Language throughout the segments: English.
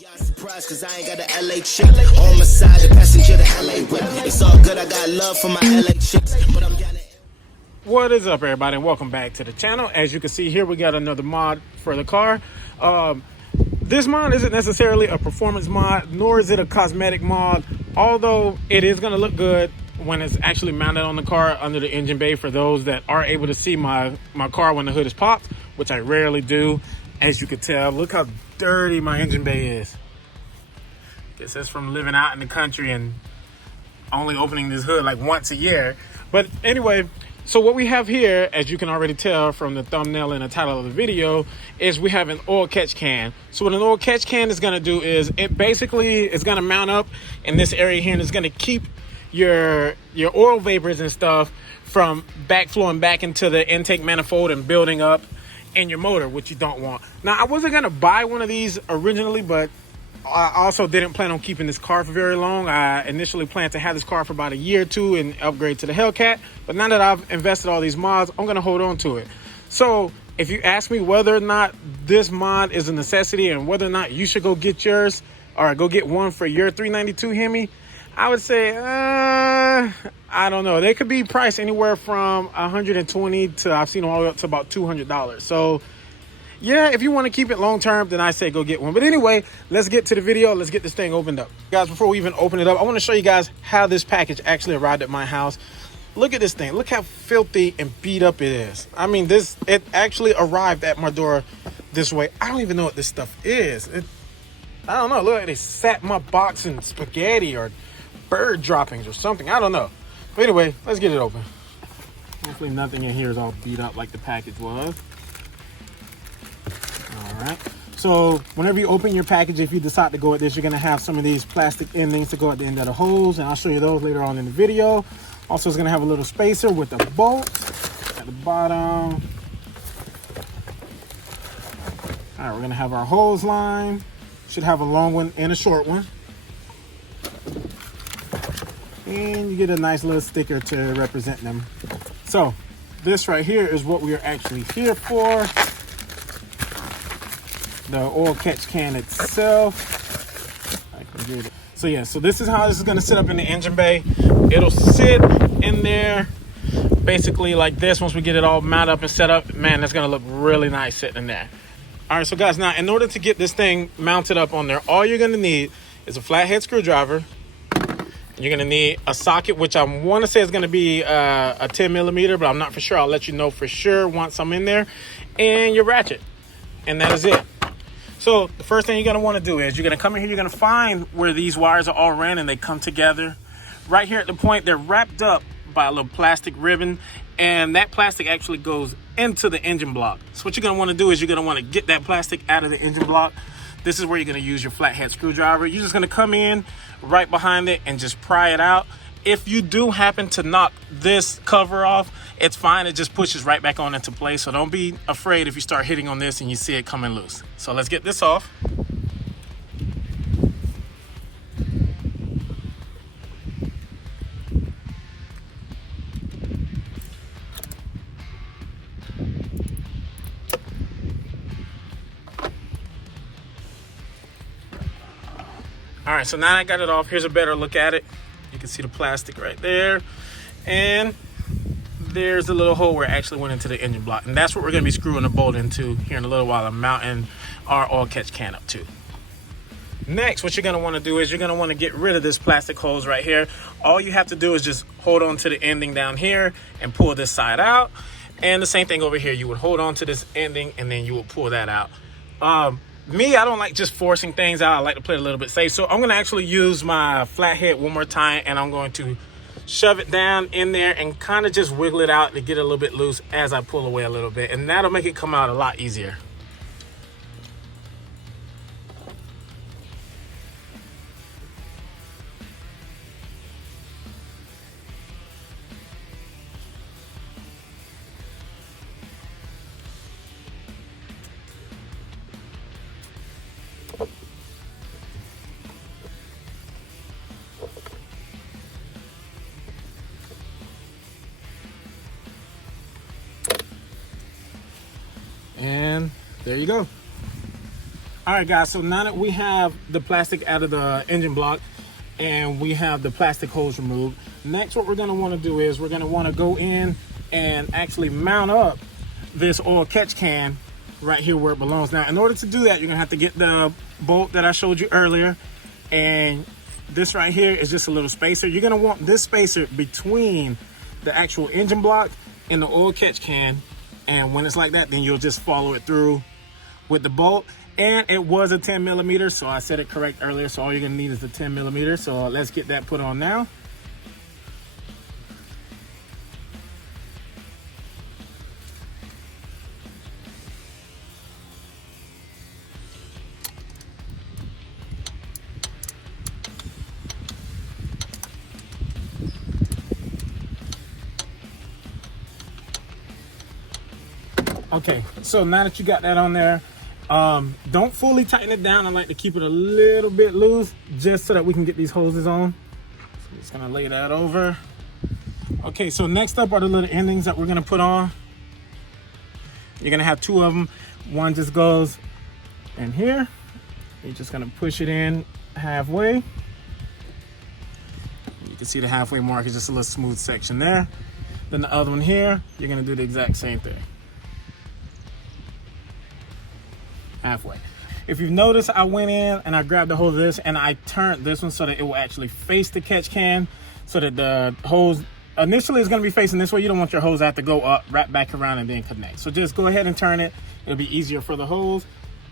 Y'all surprised cause I ain't got the LA chick on my side, the passenger the LA whip. It's all good, I got love for my LA chicks, but I'm down to... What is up, everybody, and welcome back to the channel. As you can see here, we got another mod for the car. This mod isn't necessarily a performance mod, nor is it a cosmetic mod, although it is going to look good when it's actually mounted on the car under the engine bay for those that are able to see my car when the hood is popped, which I rarely do. As you can tell, look how dirty my engine bay is. This is from living out in the country and only opening this hood like once a year. But anyway, so what we have here, as you can already tell from the thumbnail and the title of the video, is we have an oil catch can. So what an oil catch can is going to do is it basically is going to mount up in this area here, and it's going to keep your oil vapors and stuff from backflowing back into the intake manifold and building up in your motor, which you don't want. Now, I wasn't going to buy one of these originally, but I also didn't plan on keeping this car for very long. I initially planned to have this car for about a year or two and upgrade to the Hellcat. But now that I've invested all these mods, I'm going to hold on to it. So if you ask me whether or not this mod is a necessity and whether or not you should go get yours or go get one for your 392 Hemi, I would say, I don't know. They could be priced anywhere from $120 to I've seen them all the way up to about $200. So yeah, if you want to keep it long term, then I say go get one. But anyway, let's get to the video. Let's get this thing opened up. Guys, before we even open it up, I want to show you guys how this package actually arrived at my house. Look at this thing. Look how filthy and beat up it is. I mean, it actually arrived at my door this way. I don't even know what this stuff is. I don't know. Look like they sat my box in spaghetti or bird droppings or something. I don't know. But anyway, let's get it open. Hopefully nothing in here is all beat up like the package was. All right. So whenever you open your package, if you decide to go with this, you're going to have some of these plastic endings to go at the end of the hose, and I'll show you those later on in the video. Also, it's going to have a little spacer with a bolt at the bottom. All right, we're going to have our hose line. Should have a long one and a short one. And you get a nice little sticker to represent them. So this right here is what we are actually here for. The oil catch can itself. I can get it. So yeah, so this is how this is going to sit up in the engine bay. It'll sit in there basically like this. Once we get it all mounted up and set up, man, that's going to look really nice sitting in there. All right, so guys, now in order to get this thing mounted up on there, all you're going to need is a flathead screwdriver. You're going to need a socket, which I want to say is going to be a 10 millimeter, but I'm not for sure. I'll let you know for sure once I'm in there. And your ratchet. And that is it. So the first thing you're going to want to do is you're going to come in here. You're going to find where these wires are all ran and they come together. Right here at the point, they're wrapped up by a little plastic ribbon. And that plastic actually goes into the engine block. So what you're going to want to do is you're going to want to get that plastic out of the engine block. This is where you're going to use your flathead screwdriver. You're just going to come in right behind it and just pry it out. If you do happen to knock this cover off, it's fine. It just pushes right back on into place. So don't be afraid if you start hitting on this and you see it coming loose. So let's get this off. All right, so now I got it off. Here's a better look at it. You can see the plastic right there. And there's a little hole where it actually went into the engine block. And that's what we're going to be screwing the bolt into here in a little while. I'm mounting our oil catch can up to. Next, what you're going to want to do is you're going to want to get rid of this plastic hose right here. All you have to do is just hold on to the ending down here and pull this side out. And the same thing over here. You would hold on to this ending and then you would pull that out. Me, I don't like just forcing things out. I like to play a little bit safe. So I'm going to actually use my flathead one more time, and I'm going to shove it down in there and kind of just wiggle it out to get it a little bit loose as I pull away a little bit. And that'll make it come out a lot easier. And there you go. All right, guys, so now that we have the plastic out of the engine block and we have the plastic hose removed, next what we're going to want to do is we're going to want to go in and actually mount up this oil catch can right here where it belongs. Now, in order to do that, you're going to have to get the bolt that I showed you earlier, and this right here is just a little spacer. You're going to want this spacer between the actual engine block and the oil catch can, and when it's like that, then you'll just follow it through with the bolt. And it was a 10 millimeter, so I said it correct earlier, so all you're gonna need is the 10 millimeter. So let's get that put on now. Okay, so now that you got that on there, don't fully tighten it down. I like to keep it a little bit loose just so that we can get these hoses on. So I'm just gonna lay that over. Okay, so next up are the little endings that we're gonna put on. You're gonna have two of them. One just goes in here. You're just gonna push it in halfway. You can see the halfway mark is just a little smooth section there. Then the other one here, you're gonna do the exact same thing. Halfway. If you've noticed, I went in and I grabbed the hose of this and I turned this one so that it will actually face the catch can, so that the hose initially is going to be facing this way. You don't want your hose to have to go up, wrap back around, and then connect. So just go ahead and turn it. It'll be easier for the hose.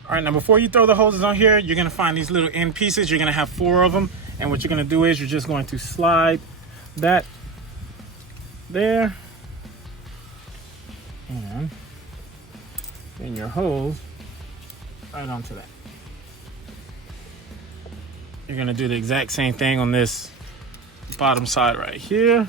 All right, now before you throw the hoses on here, you're going to find these little end pieces. You're going to have 4 of them, and what you're going to do is you're just going to slide that there, and then your hose right onto that. You're gonna do the exact same thing on this bottom side right here.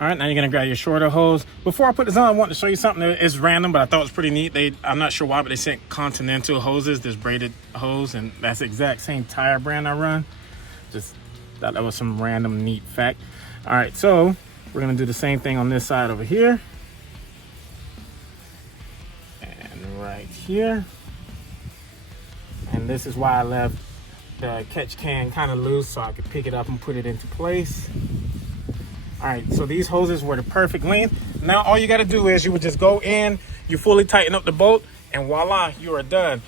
All right, now you're gonna grab your shorter hose. Before I put this on, I want to show you something that is random, but I thought it was pretty neat. I'm not sure why, but they sent Continental hoses, this braided hose, and that's the exact same tire brand I run. Just thought that was some random neat fact. All right, so we're gonna do the same thing on this side over here. And right here. And this is why I left the catch can kind of loose so I could pick it up and put it into place. All right, so these hoses were the perfect length. Now all you gotta do is you would just go in, you fully tighten up the bolt, and voila, you are done.